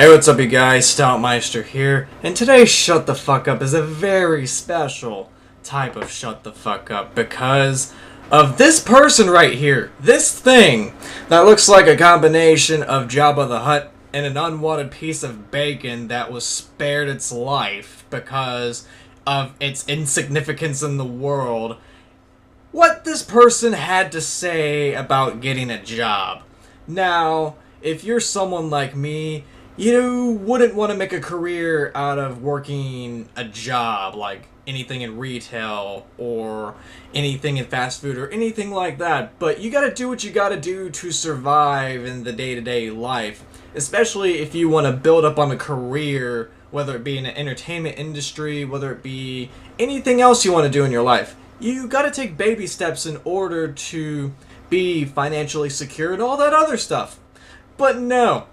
Hey, what's up you guys, Stoutmeister here, and today's Shut the Fuck Up is a very special type of Shut the Fuck Up because of this person right here. This thing that looks like a combination of Jabba the Hutt and an unwanted piece of bacon that was spared its life because of its insignificance in the world. What this person had to say about getting a job. Now, if you're someone like me, you wouldn't want to make a career out of working a job, like anything in retail or anything in fast food or anything like that. But you gotta do what you gotta do to survive in the day-to-day life. Especially if you want to build up on a career, whether it be in the entertainment industry, whether it be anything else you want to do in your life. You gotta take baby steps in order to be financially secure and all that other stuff. But no.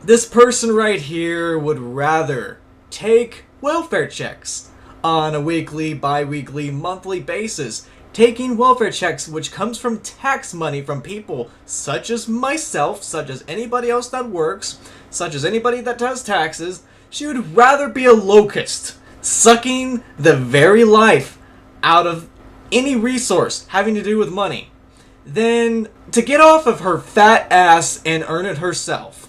This person right here would rather take welfare checks on a weekly, bi-weekly, monthly basis. Taking welfare checks, which comes from tax money from people such as myself, such as anybody else that works, such as anybody that does taxes. She would rather be a locust, sucking the very life out of any resource having to do with money, than to get off of her fat ass and earn it herself.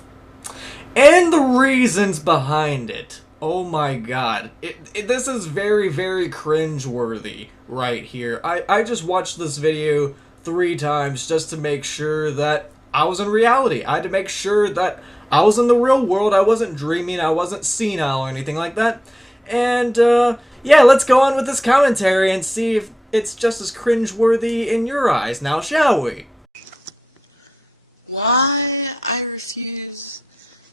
And the reasons behind it. Oh my god. This is very, very cringe-worthy right here. I just watched this video 3 times just to make sure that I was in reality. I had to make sure that I was in the real world. I wasn't dreaming. I wasn't senile or anything like that. And, yeah, let's go on with this commentary and see if it's just as cringe-worthy in your eyes now, shall we? Why I refuse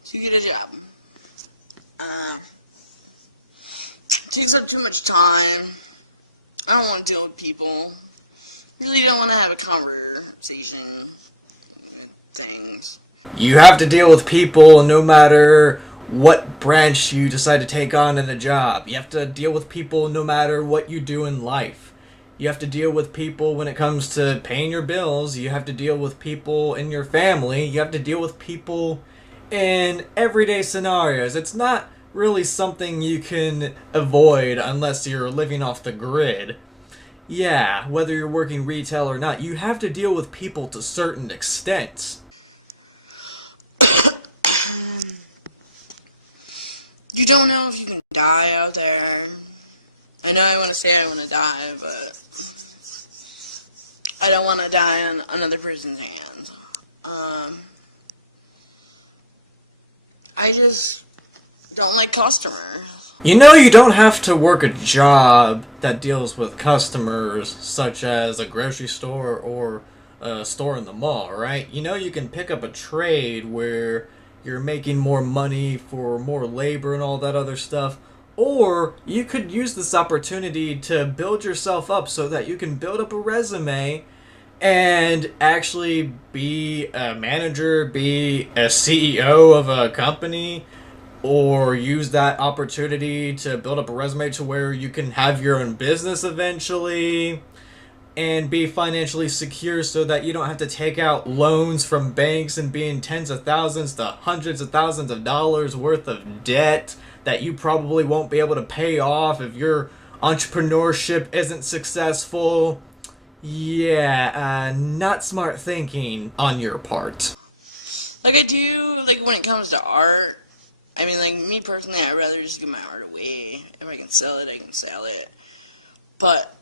to get a job. It takes up too much time. I don't want to deal with people. Really don't want to have a conversation with things. You have to deal with people no matter what branch you decide to take on in a job. You have to deal with people no matter what you do in life. You have to deal with people when it comes to paying your bills. You have to deal with people in your family. You have to deal with people in everyday scenarios. It's not really something you can avoid unless you're living off the grid. Yeah, whether you're working retail or not, you have to deal with people to certain extents. You don't know if you can die out there. I know I want to say I want to die, but I don't want to die on another person's hands. I just don't like customers. You know you don't have to work a job that deals with customers, such as a grocery store or a store in the mall, right? You know you can pick up a trade where you're making more money for more labor and all that other stuff. Or you could use this opportunity to build yourself up so that you can build up a resume and actually be a manager, be a CEO of a company, or use that opportunity to build up a resume to where you can have your own business eventually and be financially secure so that you don't have to take out loans from banks and be in tens of thousands to hundreds of thousands of dollars worth of debt that you probably won't be able to pay off if your entrepreneurship isn't successful. Yeah, not smart thinking on your part. Like I do, like when it comes to art, I mean, like me personally, I'd rather just give my art away. If I can sell it, I can sell it. But,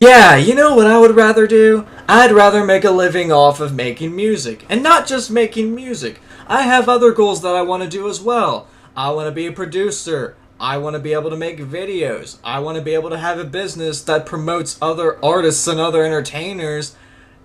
yeah, you know what I would rather do? I'd rather make a living off of making music. And not just making music. I have other goals that I want to do as well. I want to be a producer. I want to be able to make videos. I want to be able to have a business that promotes other artists and other entertainers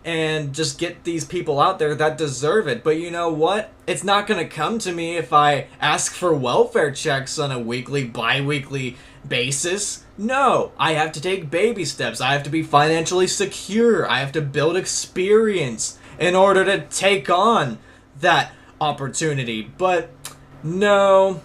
and just get these people out there that deserve it. But you know what? It's not going to come to me if I ask for welfare checks on a weekly, bi-weekly basis. No, I have to take baby steps. I have to be financially secure. I have to build experience in order to take on that opportunity. But no,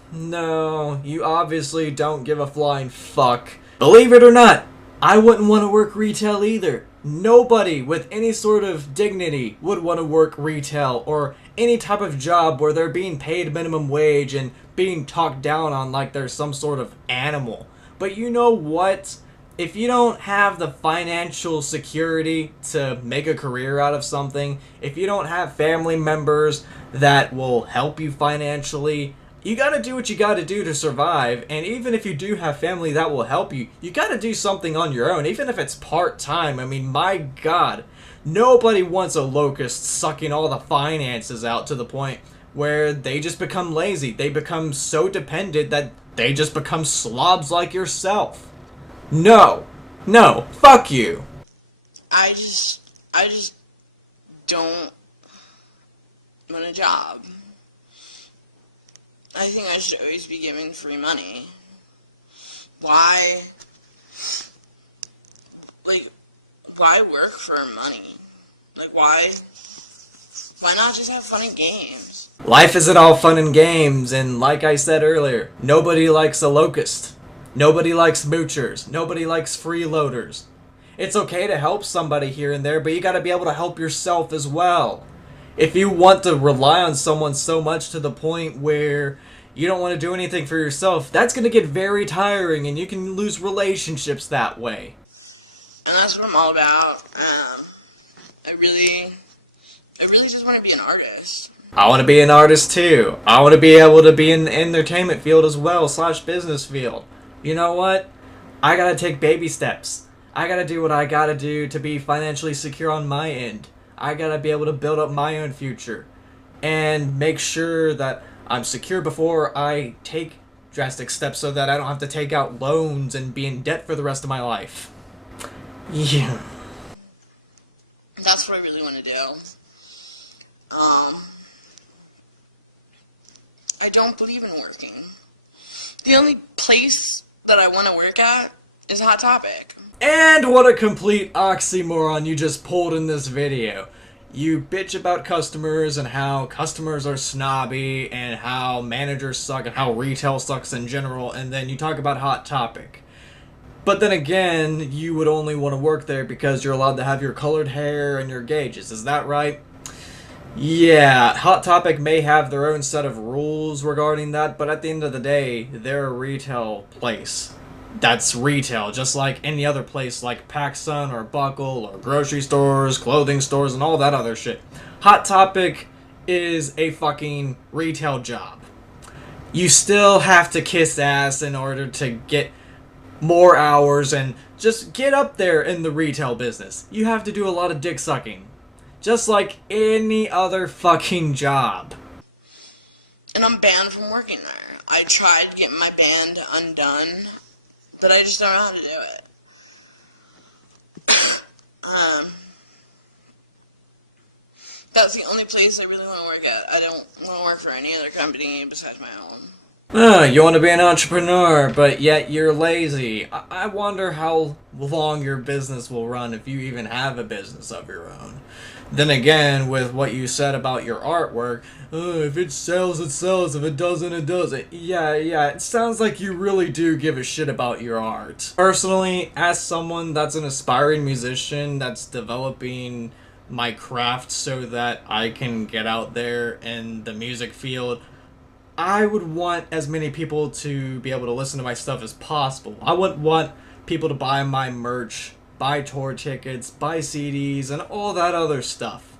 you obviously don't give a flying fuck. Believe it or not, I wouldn't want to work retail either. Nobody with any sort of dignity would want to work retail or any type of job where they're being paid minimum wage and being talked down on like they're some sort of animal. But you know what? If you don't have the financial security to make a career out of something, if you don't have family members that will help you financially, you gotta do what you gotta do to survive. And even if you do have family that will help you, you gotta do something on your own, even if it's part-time. I mean, my God, nobody wants a locust sucking all the finances out to the point where they just become lazy. They become so dependent that they just become slobs like yourself. No. No. Fuck you. I just don't want a job. I think I should always be giving free money. Why work for money? Like, why not just have fun and games? Life isn't all fun and games, and like I said earlier, nobody likes a locust. Nobody likes moochers. Nobody likes freeloaders. It's okay to help somebody here and there, but you gotta be able to help yourself as well. If you want to rely on someone so much to the point where you don't want to do anything for yourself, that's gonna get very tiring, and you can lose relationships that way. And that's what I'm all about. I really just want to be an artist. I want to be an artist too. I want to be able to be in the entertainment field as well, / business field. You know what? I gotta take baby steps. I gotta do what I gotta do to be financially secure on my end. I gotta be able to build up my own future and make sure that I'm secure before I take drastic steps so that I don't have to take out loans and be in debt for the rest of my life. Yeah. That's what I really want to do. I don't believe in working. The only place that I want to work at is Hot Topic. And what a complete oxymoron you just pulled in this video. You bitch about customers and how customers are snobby and how managers suck and how retail sucks in general, and then you talk about Hot Topic. But then again, you would only want to work there because you're allowed to have your colored hair and your gauges, is that right? Yeah, Hot Topic may have their own set of rules regarding that, but at the end of the day, they're a retail place. That's retail, just like any other place like PacSun or Buckle or grocery stores, clothing stores, and all that other shit. Hot Topic is a fucking retail job. You still have to kiss ass in order to get more hours and just get up there in the retail business. You have to do a lot of dick sucking. Just like any other fucking job. And I'm banned from working there. I tried getting my band undone, but I just don't know how to do it. That's the only place I really want to work at. I don't want to work for any other company besides my own. You want to be an entrepreneur, but yet you're lazy. I wonder how long your business will run if you even have a business of your own. Then again, with what you said about your artwork, if it sells, it sells. If it doesn't, it doesn't. Yeah, it sounds like you really do give a shit about your art. Personally, as someone that's an aspiring musician that's developing my craft so that I can get out there in the music field, I would want as many people to be able to listen to my stuff as possible. I wouldn't want people to buy my merch, buy tour tickets, buy CDs, and all that other stuff.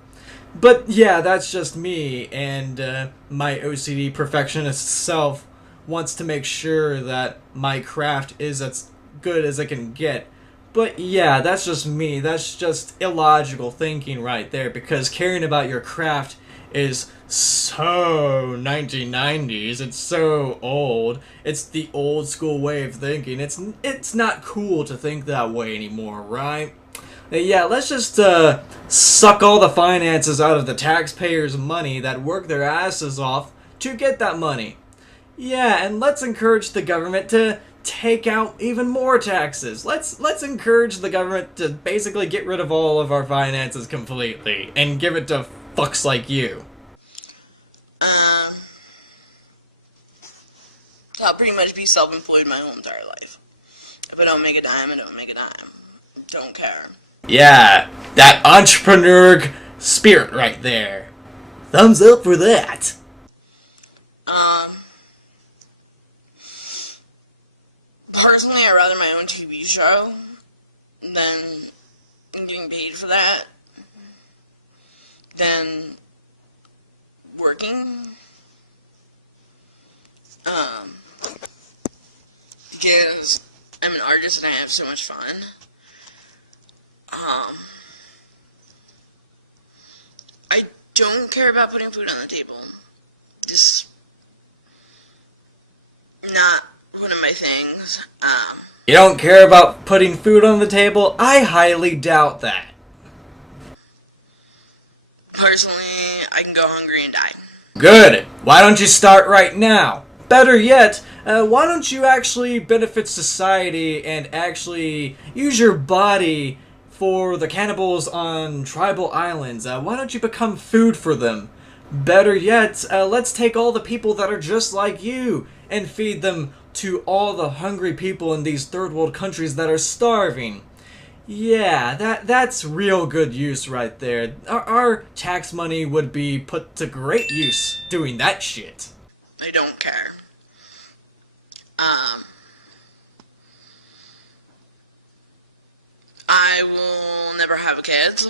But yeah, that's just me, and my OCD perfectionist self wants to make sure that my craft is as good as it can get. But yeah, that's just me. That's just illogical thinking right there, because caring about your craft is so 1990s. It's so old. It's the old school way of thinking. It's not cool to think that way anymore, right? Yeah, let's just suck all the finances out of the taxpayers' money that work their asses off to get that money. Yeah, and let's encourage the government to take out even more taxes. Let's encourage the government to basically get rid of all of our finances completely and give it to fucks like you. I'll pretty much be self-employed my whole entire life. If I don't make a dime, I don't make a dime. Don't care. Yeah, that entrepreneur spirit right there. Thumbs up for that. Um, Personally, I'd rather my own TV show than getting paid for that, than working. Because I'm an artist and I have so much fun. I don't care about putting food on the table. Just not one of my things. You don't care about putting food on the table? I highly doubt that. Personally, I can go hungry and die. Good. Why don't you start right now? Better yet, why don't you actually benefit society and actually use your body for the cannibals on tribal islands? Why don't you become food for them? Better yet, let's take all the people that are just like you and feed them to all the hungry people in these third world countries that are starving. Yeah, that's real good use right there. Our tax money would be put to great use doing that shit. I don't care. I will never have kids.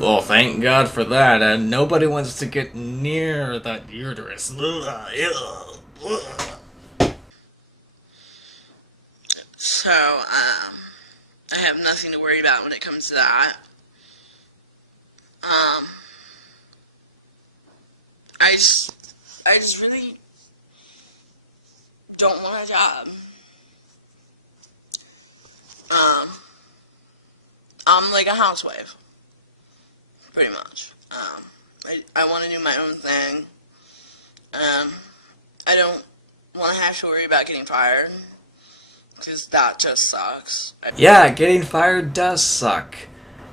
Well, thank God for that, and nobody wants to get near that uterus. So, I have nothing to worry about when it comes to that. I just really don't want a job. I'm like a housewife, pretty much. I want to do my own thing. I don't want to have to worry about getting fired, because that just sucks. Yeah, getting fired does suck.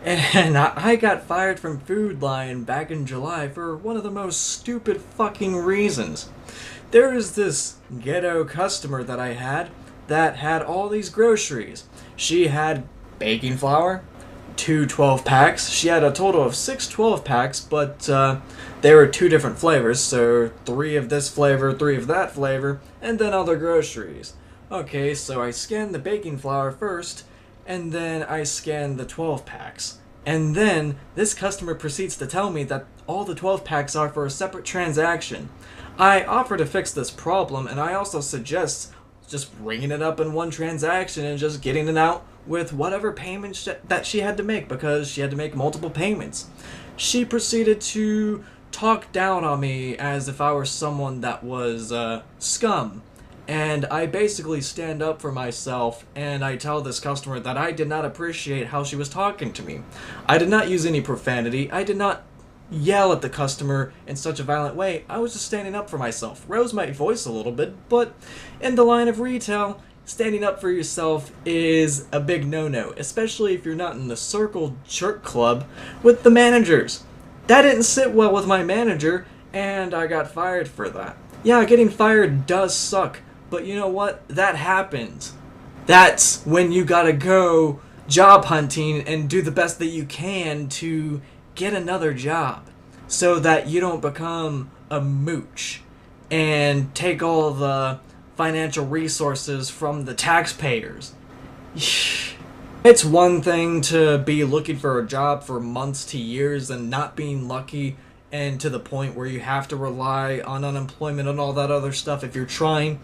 And I got fired from Food Lion back in July for one of the most stupid fucking reasons. There was this ghetto customer that I had that had all these groceries. She had baking flour, 2 12-packs. She had a total of 6 12-packs, but they were 2 different flavors, so 3 of this flavor, 3 of that flavor, and then other groceries. Okay, so I scanned the baking flour first, and then I scanned the 12-packs. And then this customer proceeds to tell me that all the 12-packs are for a separate transaction. I offer to fix this problem, and I also suggest just ringing it up in one transaction and just getting it out with whatever payment that she had to make, because she had to make multiple payments. She proceeded to talk down on me as if I were someone that was scum. And I basically stand up for myself, and I tell this customer that I did not appreciate how she was talking to me. I did not use any profanity. I did not yell at the customer in such a violent way. I was just standing up for myself. Rose my voice a little bit, but in the line of retail, standing up for yourself is a big no-no, especially if you're not in the circle jerk club with the managers. That didn't sit well with my manager, and I got fired for that. Yeah, getting fired does suck, but you know what? That happens. That's when you gotta go job hunting and do the best that you can to get another job, so that you don't become a mooch and take all the financial resources from the taxpayers. It's one thing to be looking for a job for months to years and not being lucky, and to the point where you have to rely on unemployment and all that other stuff if you're trying.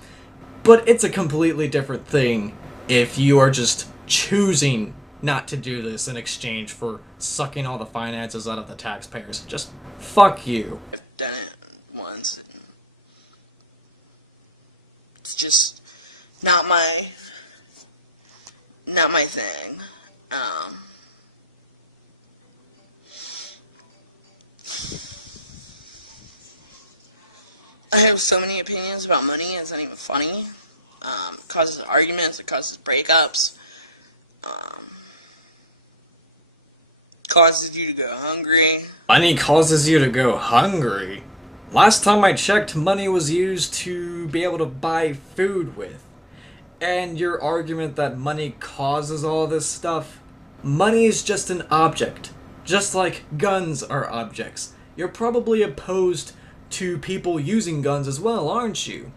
But it's a completely different thing if you are just choosing not to do this in exchange for sucking all the finances out of the taxpayers. Just fuck you. I've done it once. It's just not my thing. I have so many opinions about money, it's not even funny. It causes arguments, it causes breakups, causes you to go hungry. Money causes you to go hungry? Last time I checked, money was used to be able to buy food with. And your argument that money causes all this stuff? Money is just an object. Just like guns are objects. you're probably opposed to people using guns as well, aren't you?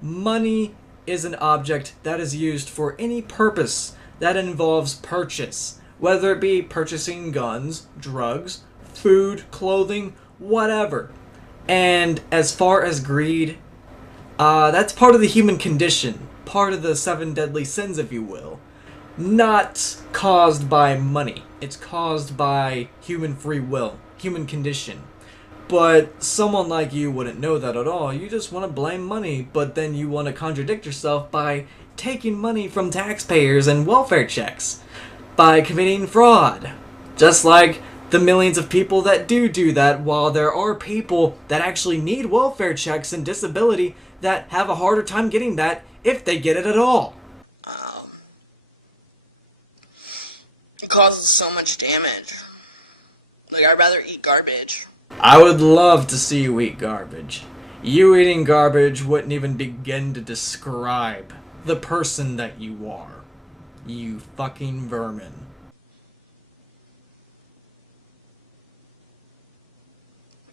Money is an object that is used for any purpose that involves purchase, whether it be purchasing guns, drugs, food, clothing, whatever. And as far as greed, that's part of the human condition, part of the 7 deadly sins, if you will. Not caused by money. It's caused by human free will, human condition. But someone like you wouldn't know that at all. You just want to blame money, but then you want to contradict yourself by taking money from taxpayers and welfare checks, by committing fraud. Just like the millions of people that do that, while there are people that actually need welfare checks and disability that have a harder time getting that if they get it at all. It causes so much damage. Like, I'd rather eat garbage. I would love to see you eat garbage. You eating garbage wouldn't even begin to describe the person that you are. You fucking vermin.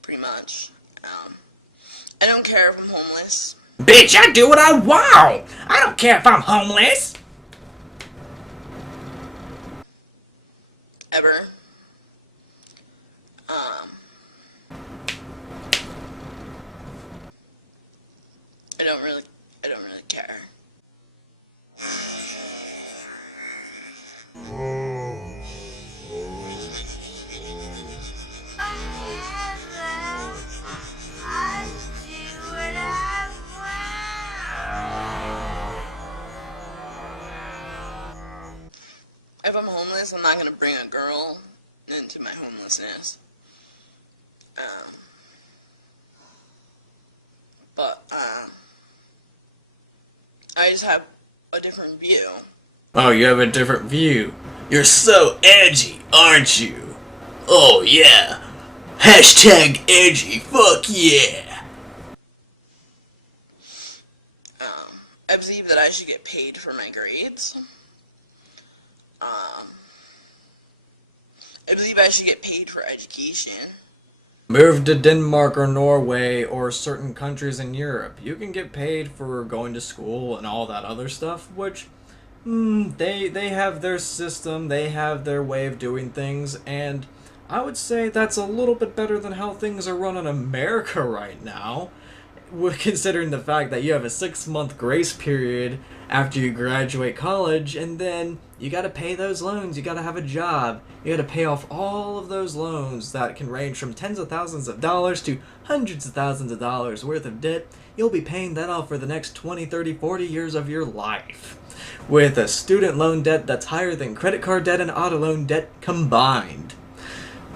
Pretty much. I don't care if I'm homeless. Bitch, I do what I want! I don't care if I'm homeless! Ever. I don't really care. If I'm homeless, I'm not gonna bring a girl into my homelessness. But I just have a different view. Oh, you have a different view. You're so edgy, aren't you? Oh yeah. Hashtag edgy, fuck yeah. I believe that I should get paid for my grades. I believe I should get paid for education. Move to Denmark or Norway or certain countries in Europe. You can get paid for going to school and all that other stuff, which they have their system, they have their way of doing things, and I would say that's a little bit better than how things are run in America right now, considering the fact that you have a 6-month grace period after you graduate college, and then you gotta pay those loans, you gotta have a job, you gotta pay off all of those loans that can range from tens of thousands of dollars to hundreds of thousands of dollars worth of debt. You'll be paying that off for the next 20, 30, 40 years of your life, with a student loan debt that's higher than credit card debt and auto loan debt combined.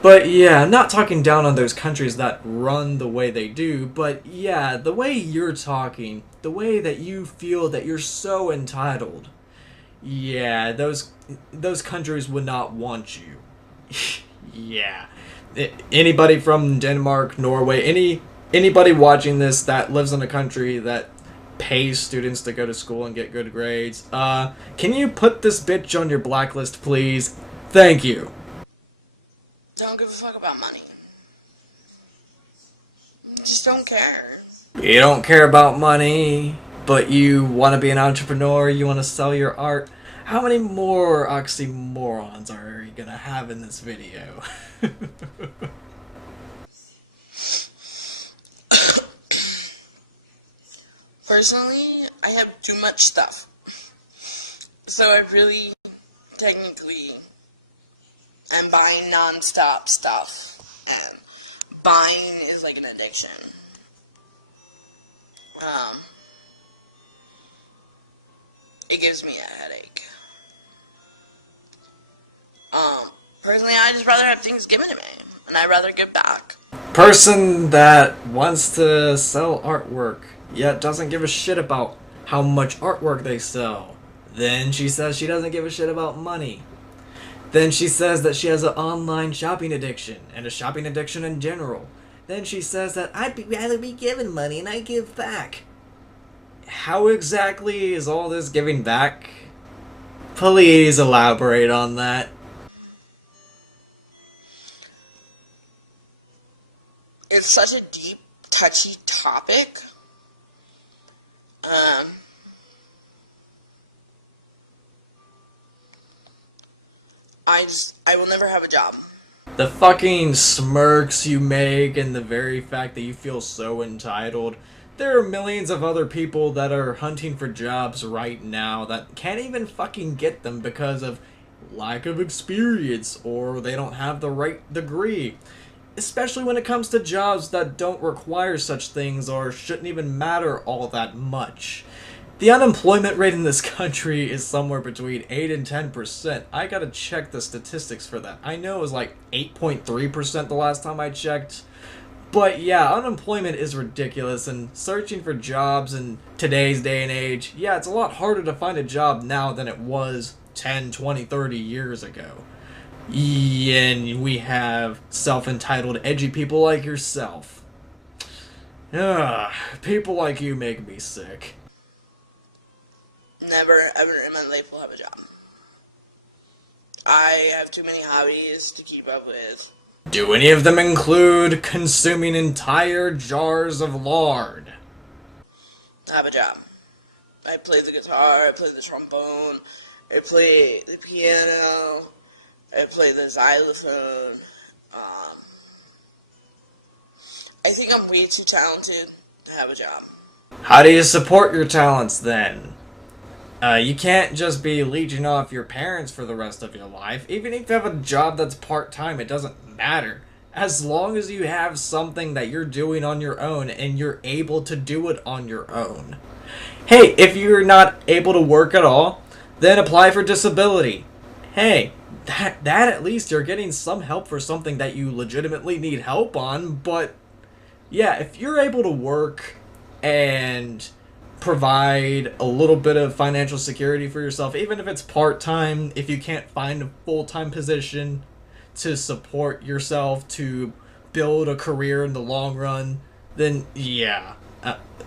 But yeah, I'm not talking down on those countries that run the way they do, but yeah, the way you're talking, the way that you feel that you're so entitled, yeah, those countries would not want you. Yeah. Anybody from Denmark, Norway, anybody watching this that lives in a country that pays students to go to school and get good grades, can you put this bitch on your blacklist, please? Thank you. Don't give a fuck about money. Just don't care. You don't care about money, but you want to be an entrepreneur, you want to sell your art. How many more oxymorons are you gonna have in this video? Personally, I have too much stuff. So I really, technically, am buying non-stop stuff. And buying is like an addiction. It gives me a headache. Personally, I just rather have things given to me, and I'd rather give back. Person that wants to sell artwork, yet doesn't give a shit about how much artwork they sell. Then she says she doesn't give a shit about money. Then she says that she has an online shopping addiction, and a shopping addiction in general. Then she says that I'd rather be given money and I give back. How exactly is all this giving back? Please elaborate on that. it's such a deep, touchy topic. I will never have a job. The fucking smirks you make and the very fact that you feel so entitled. There are millions of other people that are hunting for jobs right now that can't even fucking get them because of lack of experience or they don't have the right degree. Especially when it comes to jobs that don't require such things or shouldn't even matter all that much. The unemployment rate in this country is somewhere between 8 and 10%. I gotta check the statistics for that. I know it was like 8.3% the last time I checked. But yeah, unemployment is ridiculous, and searching for jobs in today's day and age, yeah, it's a lot harder to find a job now than it was 10, 20, 30 years ago. And we have self-entitled edgy people like yourself. Ugh, people like you make me sick. Never, ever in my life will have a job. I have too many hobbies to keep up with. Do any of them include consuming entire jars of lard? I have a job. I play the guitar, I play the trombone, I play the piano, I play the xylophone. I think I'm way too talented to have a job. How do you support your talents then? You can't just be leeching off your parents for the rest of your life. Even if you have a job that's part-time, it doesn't matter. As long as you have something that you're doing on your own and you're able to do it on your own. Hey, if you're not able to work at all, then apply for disability. Hey, that at least you're getting some help for something that you legitimately need help on, but yeah, if you're able to work and provide a little bit of financial security for yourself, even if it's part-time, if you can't find a full-time position to support yourself, to build a career in the long run, then yeah.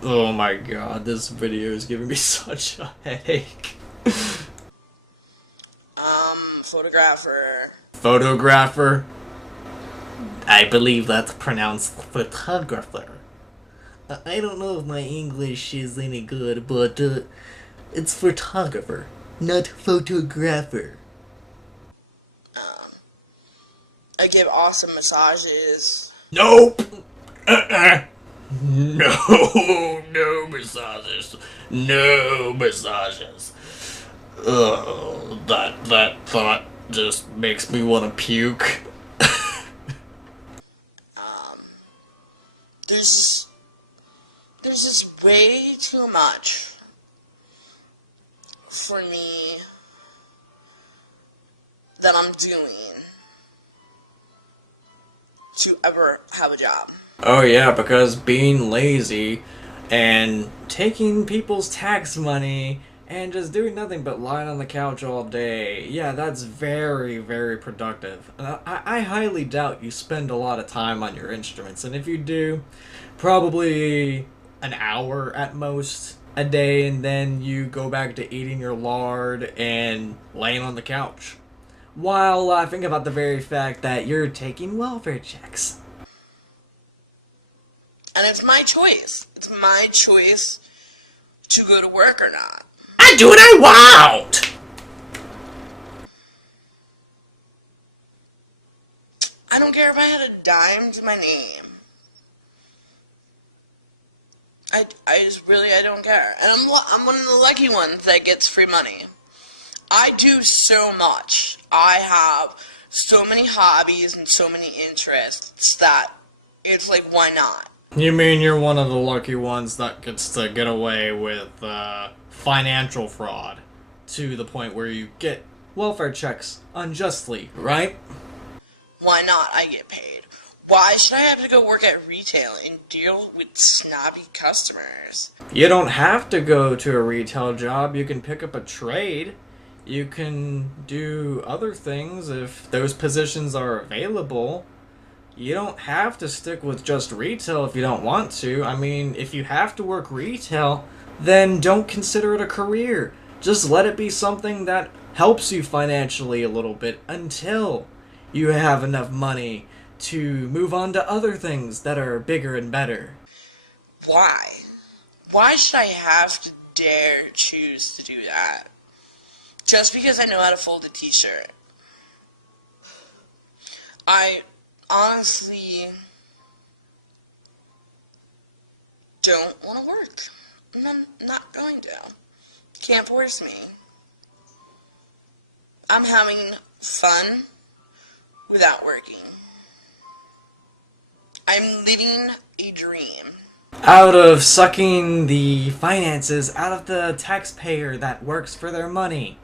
Oh my god, this video is giving me such a headache. Photographer. Photographer? I believe that's pronounced photographer. I don't know if my English is any good, but it's photographer, not photographer. I give awesome massages. Nope! No massages. No massages. Oh, that thought just makes me want to puke. There's just way too much for me that I'm doing to ever have a job. Oh yeah, because being lazy and taking people's tax money and just doing nothing but lying on the couch all day, yeah, that's very, very productive. I highly doubt you spend a lot of time on your instruments, and if you do, probably an hour at most a day, and then you go back to eating your lard and laying on the couch while laughing about the very fact that you're taking welfare checks. And it's my choice. It's my choice to go to work or not. I do what I want! I don't care if I had a dime to my name. I don't care. And I'm one of the lucky ones that gets free money. I do so much. I have so many hobbies and so many interests that it's like, why not? You mean you're one of the lucky ones that gets to get away with financial fraud to the point where you get welfare checks unjustly, right? Why not? I get paid. Why should I have to go work at retail and deal with snobby customers? You don't have to go to a retail job. You can pick up a trade. You can do other things if those positions are available. You don't have to stick with just retail if you don't want to. I mean, if you have to work retail, then don't consider it a career. Just let it be something that helps you financially a little bit until you have enough money to move on to other things that are bigger and better. Why? Why should I have to dare choose to do that? Just because I know how to fold a t-shirt. I honestly don't want to work. And I'm not going to. Can't force me. I'm having fun without working. I'm living a dream. Out of sucking the finances out of the taxpayer that works for their money.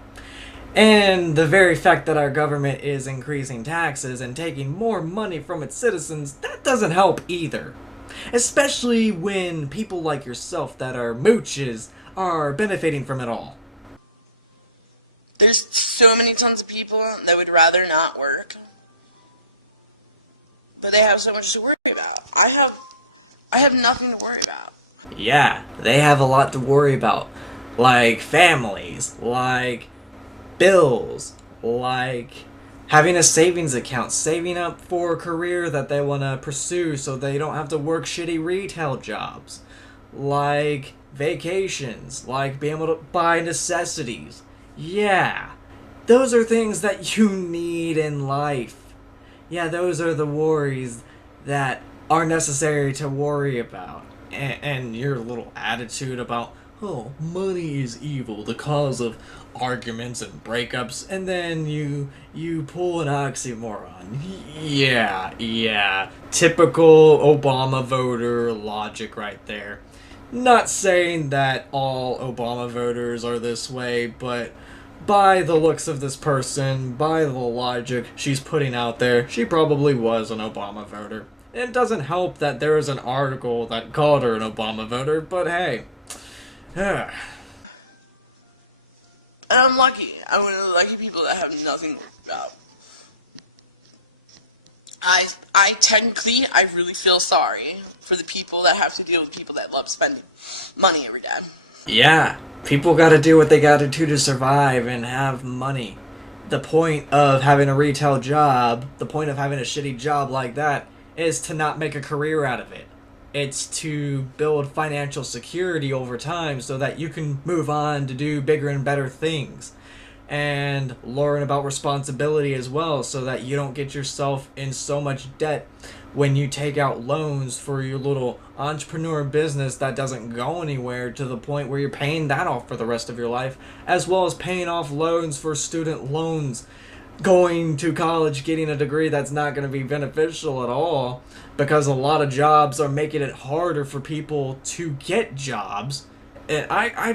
And the very fact that our government is increasing taxes and taking more money from its citizens, that doesn't help either. Especially when people like yourself that are mooches are benefiting from it all. There's so many tons of people that would rather not work. But they have so much to worry about. I have nothing to worry about. Yeah, they have a lot to worry about. Like families, like bills, like having a savings account, saving up for a career that they want to pursue so they don't have to work shitty retail jobs, like vacations, like being able to buy necessities. Yeah, those are things that you need in life. Yeah, those are the worries that are necessary to worry about. And your little attitude about, oh, money is evil, the cause of arguments and breakups, and then you pull an oxymoron. Yeah. Typical Obama voter logic right there. Not saying that all Obama voters are this way, but by the looks of this person, by the logic she's putting out there, she probably was an Obama voter. It doesn't help that there is an article that called her an Obama voter, but hey. And I'm lucky. I'm one of the lucky people that have nothing to worry about. I really feel sorry for the people that have to deal with people that love spending money every day. Yeah, people gotta do what they gotta do to survive and have money. The point of having a retail job, the point of having a shitty job like that, is to not make a career out of it. It's to build financial security over time so that you can move on to do bigger and better things. And learn about responsibility as well so that you don't get yourself in so much debt when you take out loans for your little entrepreneur business that doesn't go anywhere, to the point where you're paying that off for the rest of your life, as well as paying off loans for student loans, going to college, getting a degree that's not going to be beneficial at all, because a lot of jobs are making it harder for people to get jobs. And I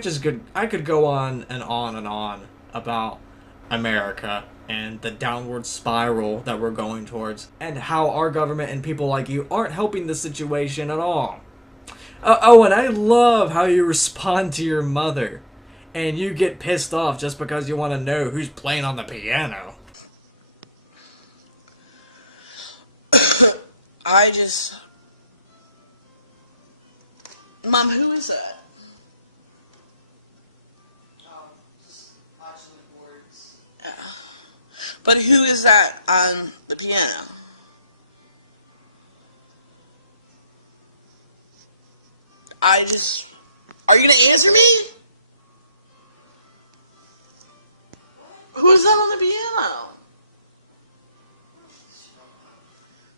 could go on and on and on about America and the downward spiral that we're going towards, and how our government and people like you aren't helping the situation at all. Oh, and I love how you respond to your mother, and you get pissed off just because you want to know who's playing on the piano. Mom, who is that? But who is that on the piano? Are you gonna answer me? Who's that on the piano?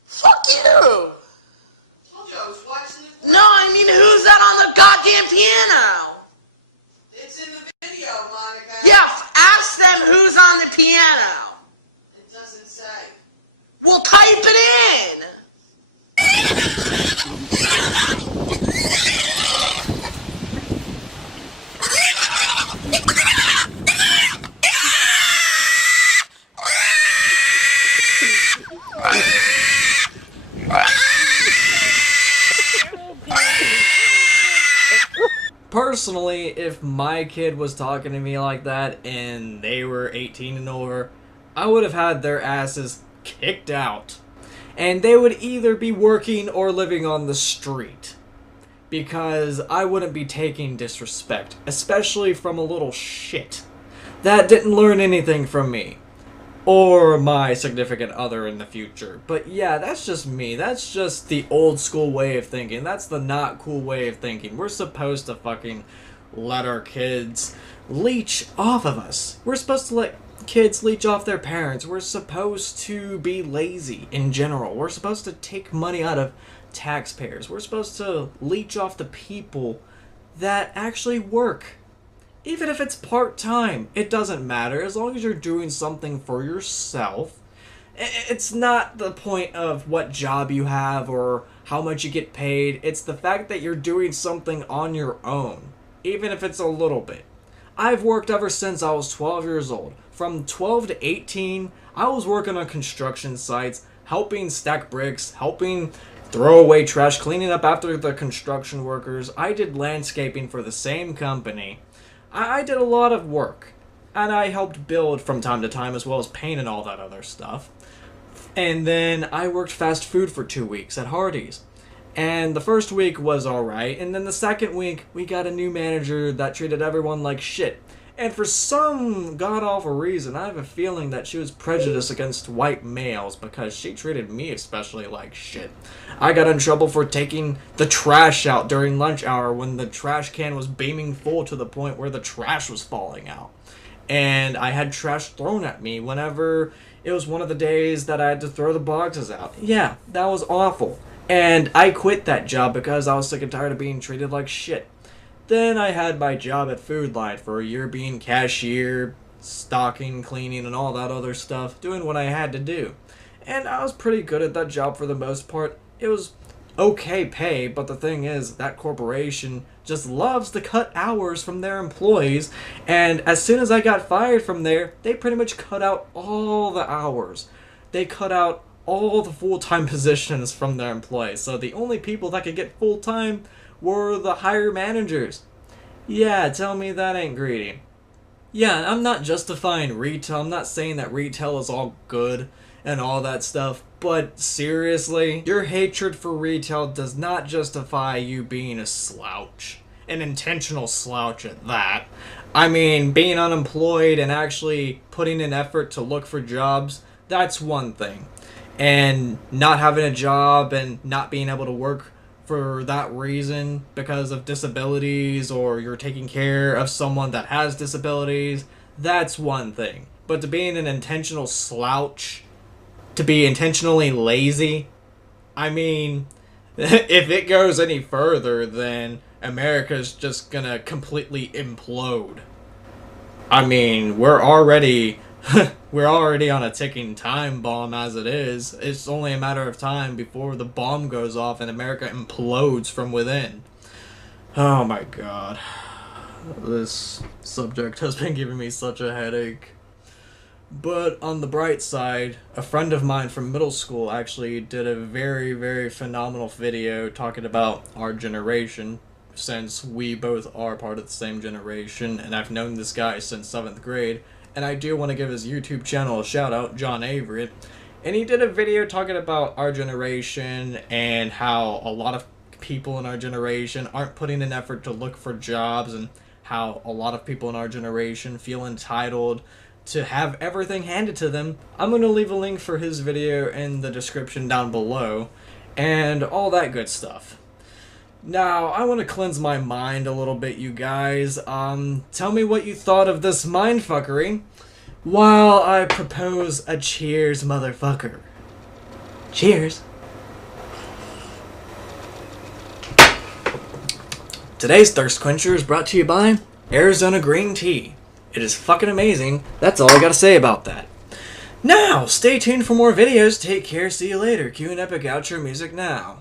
Fuck you! No, I mean, who's that on the goddamn piano? It's in the video, Monica. Yeah, ask them who's on the piano. It doesn't say. Well, type it in. Personally, if my kid was talking to me like that and they were 18 and over, I would have had their asses kicked out. And they would either be working or living on the street. Because I wouldn't be taking disrespect, especially from a little shit that didn't learn anything from me. or my significant other in the future. But yeah, that's just me. That's just the old school way of thinking. That's the not cool way of thinking. We're supposed to fucking let our kids leech off of us. We're supposed to let kids leech off their parents. We're supposed to be lazy in general. We're supposed to take money out of taxpayers. We're supposed to leech off the people that actually work. Even if it's part-time, it doesn't matter. As long as you're doing something for yourself. It's not the point of what job you have or how much you get paid. It's the fact that you're doing something on your own, even if it's a little bit. I've worked ever since I was 12 years old. From 12 to 18, I was working on construction sites, helping stack bricks, helping throw away trash, cleaning up after the construction workers. I did landscaping for the same company. I did a lot of work, and I helped build from time to time as well as paint and all that other stuff. And then I worked fast food for 2 weeks at Hardee's. And the first week was alright, and then the second week we got a new manager that treated everyone like shit. And for some god-awful reason, I have a feeling that she was prejudiced against white males because she treated me especially like shit. I got in trouble for taking the trash out during lunch hour when the trash can was beaming full to the point where the trash was falling out. And I had trash thrown at me whenever it was one of the days that I had to throw the boxes out. Yeah, that was awful. And I quit that job because I was sick and tired of being treated like shit. Then I had my job at Food Light for a year being cashier, stocking, cleaning, and all that other stuff, doing what I had to do. And I was pretty good at that job for the most part. It was okay pay, but the thing is, that corporation just loves to cut hours from their employees, and as soon as I got fired from there, they pretty much cut out all the hours. They cut out all the full-time positions from their employees, so the only people that could get full-time were the higher managers. Yeah, tell me that ain't greedy. Yeah, I'm not justifying retail. I'm not saying that retail is all good and all that stuff, but seriously, your hatred for retail does not justify you being a slouch. An intentional slouch at that. I mean, being unemployed and actually putting in effort to look for jobs, that's one thing. And not having a job and not being able to work for that reason because of disabilities or you're taking care of someone that has disabilities, that's one thing. But to being an intentional slouch, to be intentionally lazy, I mean, if it goes any further, then America's just gonna completely implode. I mean, we're already on a ticking time bomb as it is. It's only a matter of time before the bomb goes off and America implodes from within. Oh my god. This subject has been giving me such a headache. But on the bright side, a friend of mine from middle school actually did a very, very phenomenal video talking about our generation, since we both are part of the same generation, and I've known this guy since 7th grade. And I do want to give his YouTube channel a shout out, John Avery. And he did a video talking about our generation and how a lot of people in our generation aren't putting in effort to look for jobs, and how a lot of people in our generation feel entitled to have everything handed to them. I'm going to leave a link for his video in the description down below, and all that good stuff. Now, I want to cleanse my mind a little bit, you guys. Tell me what you thought of this mindfuckery while I propose a cheers, motherfucker. Cheers. Today's Thirst Quencher is brought to you by Arizona Green Tea. It is fucking amazing. That's all I gotta say about that. Now, stay tuned for more videos. Take care. See you later. Cue an epic outro music now.